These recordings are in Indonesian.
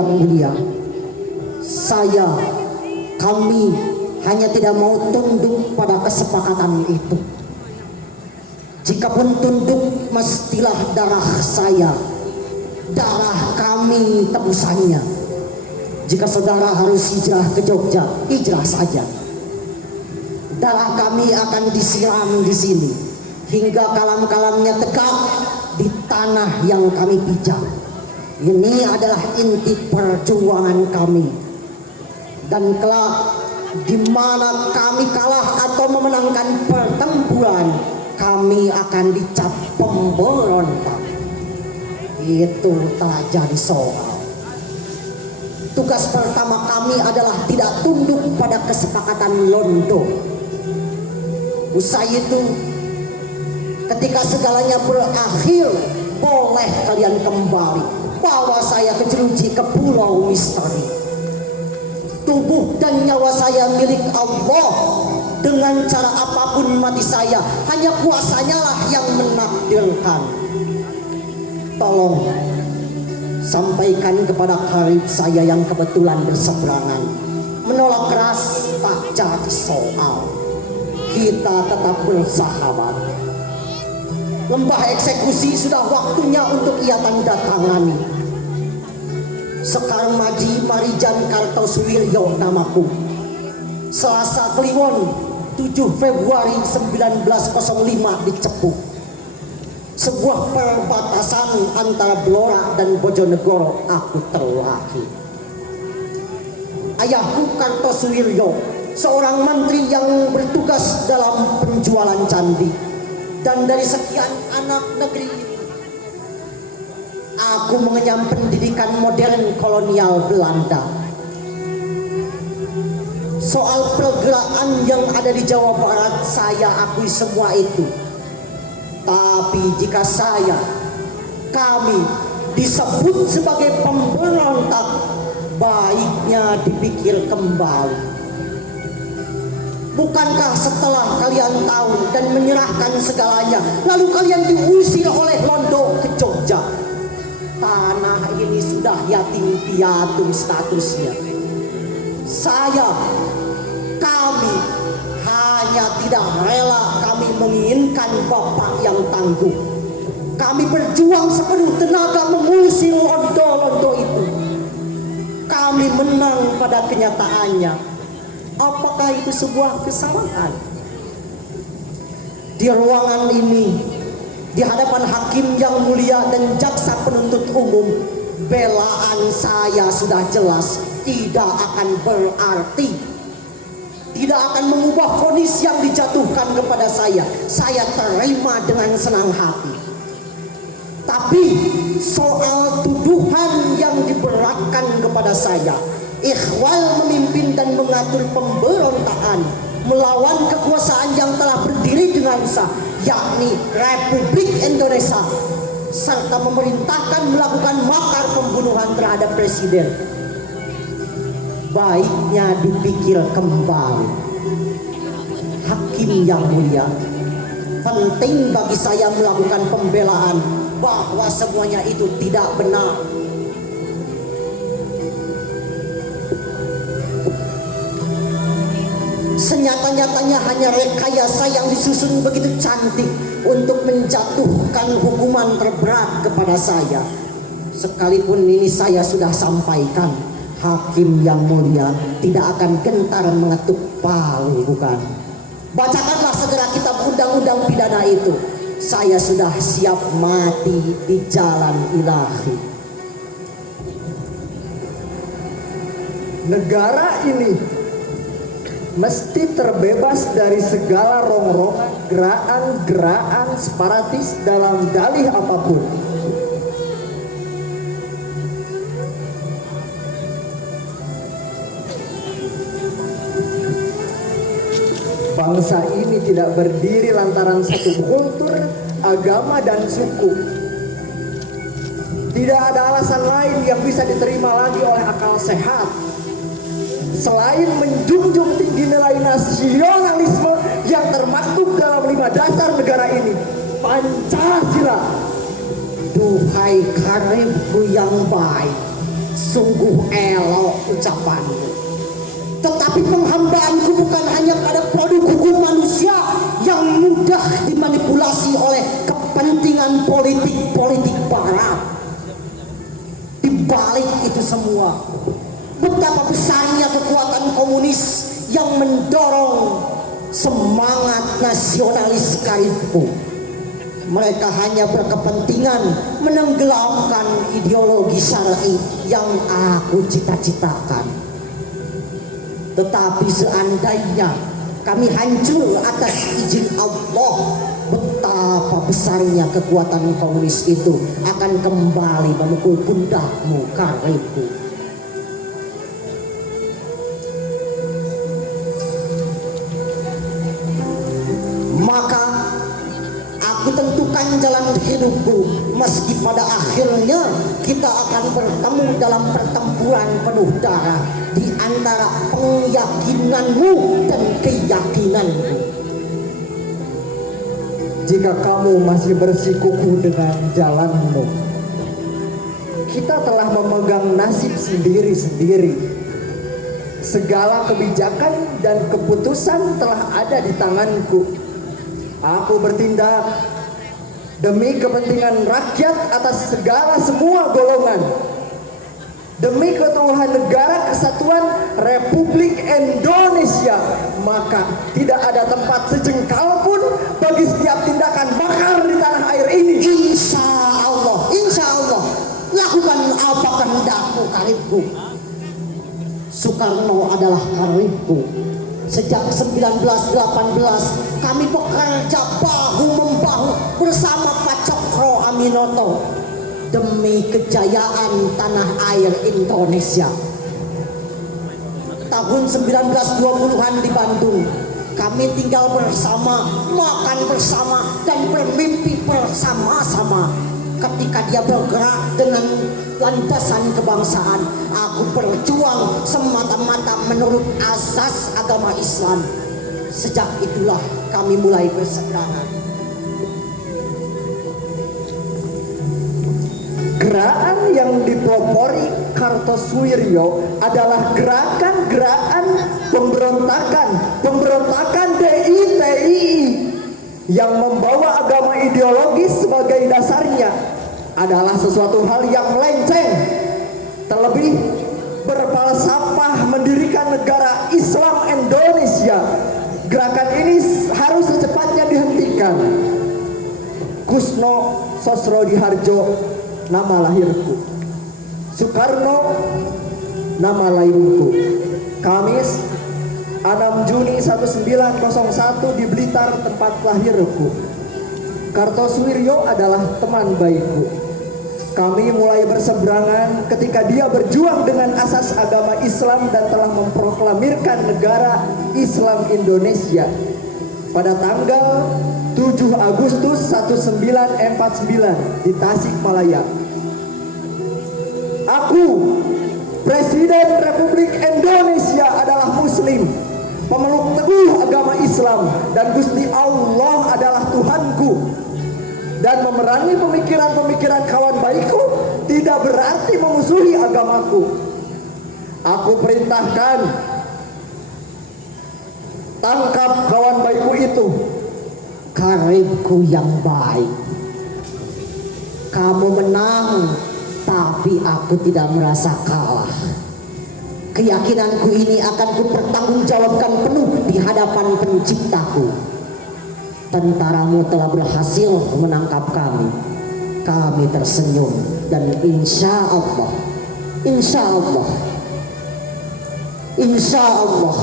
yang mulia, kami hanya tidak mau tunduk pada kesepakatan itu. Jikapun tunduk, mestilah darah saya, darah kami tebusannya. Jika saudara harus hijrah ke Jogja, hijrah saja. Darah kami akan disiram di sini hingga kalam-kalamnya tegak di tanah yang kami pijak. Ini adalah inti perjuangan kami. Dan kelak di mana kami kalah atau memenangkan pertempuran, kami akan dicap pemberontak. Itu telah jadi soal. Tugas pertama kami adalah tidak tunduk pada kesepakatan Londo. Usai itu, ketika segalanya berakhir, boleh kalian kembali. Bawa saya ke jeruji, ke pulau misteri. Tubuh dan nyawa saya milik Allah. Dengan cara apapun mati saya, hanya kuasanya lah yang menakdirkan. Tolong sampaikan kepada karib saya yang kebetulan berseberangan. Menolak keras tak jadi soal. Kita tetap bersahabat. Lembah eksekusi sudah waktunya untuk ia tanda tangani. Sekar Maji Marijan Kartosuwiryo namaku. Selasa Kliwon 7 Februari 1905 di Cepu. Sebuah perbatasan antara Blora dan Bojonegoro aku terlahir. Ayahku Kartosuwiryo, seorang menteri yang bertugas dalam penjualan candi. Dan dari sekian anak negeri, aku mengenyam pendidikan modern kolonial Belanda. Soal pergerakan yang ada di Jawa Barat, saya akui semua itu. Tapi jika kami disebut sebagai pemberontak, baiknya dipikir kembali. Bukankah setelah kalian tahu dan menyerahkan segalanya, lalu kalian diusir oleh Londo ke Jogja? Tanah ini sudah yatim piatu statusnya. Kami hanya tidak rela. Kami menginginkan bapak yang tangguh. Kami berjuang sepenuh tenaga mengusir Londo-Londo itu. Kami menang pada kenyataannya. Apakah itu sebuah kesalahan? Di ruangan ini, di hadapan hakim yang mulia dan jaksa penuntut umum, belaan saya sudah jelas tidak akan berarti, tidak akan mengubah vonis yang dijatuhkan kepada saya. Saya terima dengan senang hati. Tapi soal tuduhan yang diberatkan kepada saya, Ikhwal memimpin dan mengatur pemberontakan melawan kekuasaan yang telah berdiri dengan sah, yakni Republik Indonesia, serta memerintahkan melakukan makar pembunuhan terhadap presiden. Baiknya dipikir kembali. Hakim yang mulia, penting bagi saya melakukan pembelaan bahwa semuanya itu tidak benar. Senyata-nyatanya hanya rekayasa yang disusun begitu cantik untuk menjatuhkan hukuman terberat kepada saya. Sekalipun ini saya sudah sampaikan, hakim yang mulia tidak akan gentar mengetuk palu, bukan? Bacakanlah segera kitab undang-undang pidana itu. Saya sudah siap mati di jalan ilahi. Negara ini mesti terbebas dari segala rongrongan gerakan separatis dalam dalih apapun. Bangsa ini tidak berdiri lantaran satu kultur, agama, dan suku. Tidak ada alasan lain yang bisa diterima lagi oleh akal sehat selain menjunjung tinggi nilai nasionalisme yang termaktub dalam 5 dasar negara ini, Pancasila. Duhai karibku yang baik, Sungguh elok ucapanmu. Tetapi penghambaanku bukan hanya pada produk hukum manusia yang mudah dimanipulasi oleh kepentingan politik barat. Di balik itu semua, betapa besarnya kekuatan komunis yang mendorong semangat nasionalis karibku. Mereka hanya berkepentingan menenggelamkan ideologi syar'i yang aku cita-citakan. Tetapi seandainya kami hancur atas izin Allah, betapa besarnya kekuatan komunis itu akan kembali memukul pundakmu karibku. Maka aku tentukan jalan hidupku, meski pada akhirnya kita akan bertemu dalam pertempuran penuh darah di antara keyakinanmu dan keyakinanku. Jika kamu masih bersikukuh dengan jalanmu, kita telah memegang nasib sendiri-sendiri. Segala kebijakan dan keputusan telah ada di tanganku. Aku bertindak demi kepentingan rakyat atas segala semua golongan, demi keutuhan negara kesatuan Republik Indonesia. Maka tidak ada tempat sejengkal pun bagi setiap tindakan makar di tanah air ini. Insya Allah, lakukan apa kehendakmu karibku. Soekarno adalah karibku. Sejak 1918 kami bekerja bahu-membahu bersama Pak Cokro Aminoto demi kejayaan tanah air Indonesia. Tahun 1920-an di Bandung, kami tinggal bersama, makan bersama, dan bermimpi bersama-sama. Ketika dia bergerak dengan landasan kebangsaan, aku berjuang semata-mata menurut asas agama Islam. Sejak itulah kami mulai berseberangan. Gerakan yang dipelopori Kartosuwiryo adalah gerakan pemberontakan DITII yang membawa agama ideologis sebagai dasarnya adalah sesuatu hal yang melenceng. Terlebih berfalsafah mendirikan negara Islam Indonesia. Gerakan ini harus secepatnya dihentikan. Kusno Sosrodihardjo, nama lahirku. Soekarno, nama lahirku. Kamis 6 Juni 1901 di Blitar, tempat lahirku. Kartosuwiryo adalah teman baikku. Kami mulai berseberangan ketika dia berjuang dengan asas agama Islam dan telah memproklamirkan negara Islam Indonesia pada tanggal 7 Agustus 1949 di Tasikmalaya. Aku, Presiden Republik Indonesia, adalah Muslim, pemeluk teguh agama Islam, dan Gusti Allah adalah Tuhanku. Dan memerangi pemikiran-pemikiran kawan baikku tidak berarti memusuhi agamaku. Aku perintahkan, tangkap kawan baikku itu. Karibku yang baik, kamu menang, tapi aku tidak merasa kalah. Keyakinanku ini akan kupertanggungjawabkan penuh di hadapan penciptaku. Tentaramu telah berhasil menangkap kami. Kami tersenyum dan insya Allah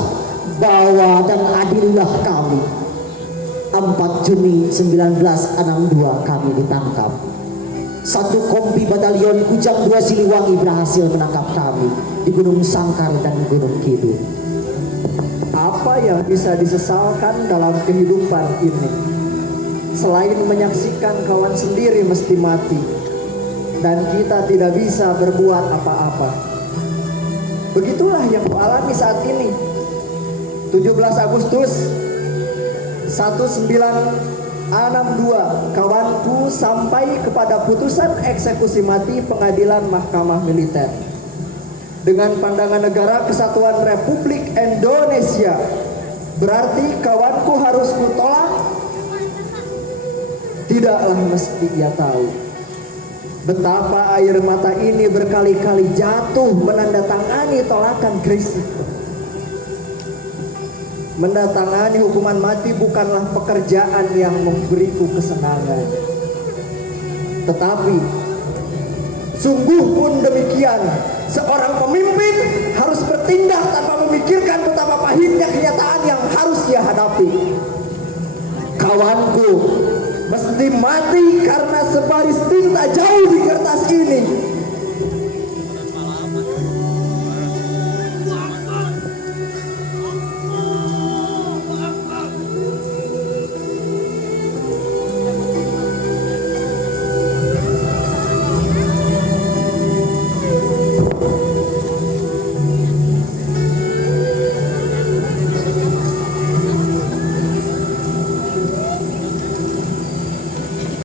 bawa dan adililah kami. 4 Juni 1962 kami ditangkap. Satu kompi batalion Kujang 2 Siliwangi berhasil menangkap kami di Gunung Sangkar dan Gunung Kidul. Apa yang bisa disesalkan dalam kehidupan ini selain menyaksikan kawan sendiri mesti mati dan kita tidak bisa berbuat apa-apa? Begitulah yang kualami saat ini. 17 Agustus 1962 kawanku sampai kepada putusan eksekusi mati pengadilan Mahkamah Militer. dengan pandangan negara kesatuan Republik Indonesia. Berarti kawanku harus kutolak? Tidaklah, mesti ia tahu betapa air mata ini berkali-kali jatuh menandatangani tolakan Gracie. Mendatangani hukuman mati bukanlah pekerjaan yang memberiku kesenangan. Tetapi sungguh pun demikian, seorang pemimpin harus bertindak tanpa memikirkan betapa pahitnya kenyataan yang harus ia hadapi. Kawanku mesti mati karena sebaris tinta jauh di kertas ini